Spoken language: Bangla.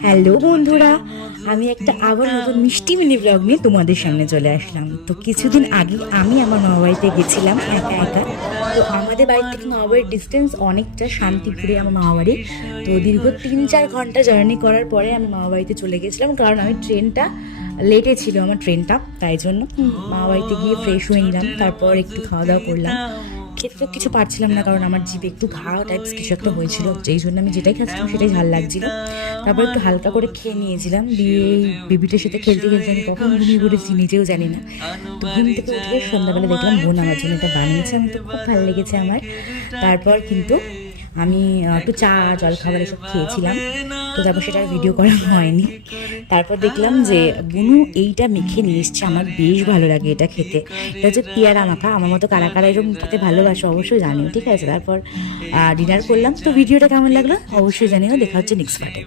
হ্যালো বন্ধুরা, আমি একটা আবার নতুন মিষ্টি মিনি ব্লগ নিয়ে তোমাদের সামনে চলে আসলাম। তো কিছুদিন আগে আমি আমার মামা বাড়িতে গেছিলাম একা একা। তো আমাদের বাড়ি থেকে মামা বাড়ির ডিস্টেন্স অনেকটা, শান্তিপুরে আমার মামা বাড়ি। তো দীর্ঘ 3-4 ঘন্টা জার্নি করার পরে আমি মামা বাড়িতে চলে গেছিলাম, কারণ আমি ট্রেনটা লেটে ছিল, আমার ট্রেনটা, তাই জন্য মামা বাড়িতে গিয়ে ফ্রেশ হয়ে নিলাম। তারপর একটু খাওয়া দাওয়া করলাম। খেতে তো কিছু পারছিলাম না, কারণ আমার জিভে একটু ঘা টাইপস কিছু একটা হয়েছিল, যেই জন্য আমি যেটাই খাচ্ছিলাম সেটাই ঝাল লাগছিল। তারপর একটু হালকা করে খেয়ে নিয়েছিলাম, দিয়ে বেবিটার সাথে খেলতে খেলতে আমি কখন ঘুমিয়ে পড়েছি নিজেও জানি না। তো ঘুম থেকে উঠে সন্ধ্যাবেলা দেখলাম বোন আমার জন্য এটা বানিয়েছে, আমি তো খুব ভালো লেগেছে আমার। তারপর কিন্তু আমি একটু চা জল খাবার এসব খেয়েছিলাম, তো তারপর সেটার ভিডিও করা হয়নি। তারপর দেখলাম যে বুনু এইটা মেখে নিয়ে এসছে, আমার বেশ ভালো লাগে এটা খেতে। এটা হচ্ছে পেয়ারা মাখা। আমার মতো কারা কারা এরকম খেতে ভালোবাসো অবশ্যই জানিও, ঠিক আছে? তারপর ডিনার করলাম। তো ভিডিওটা কেমন লাগলো অবশ্যই জানিও। দেখা হচ্ছে নেক্সট পার্টে।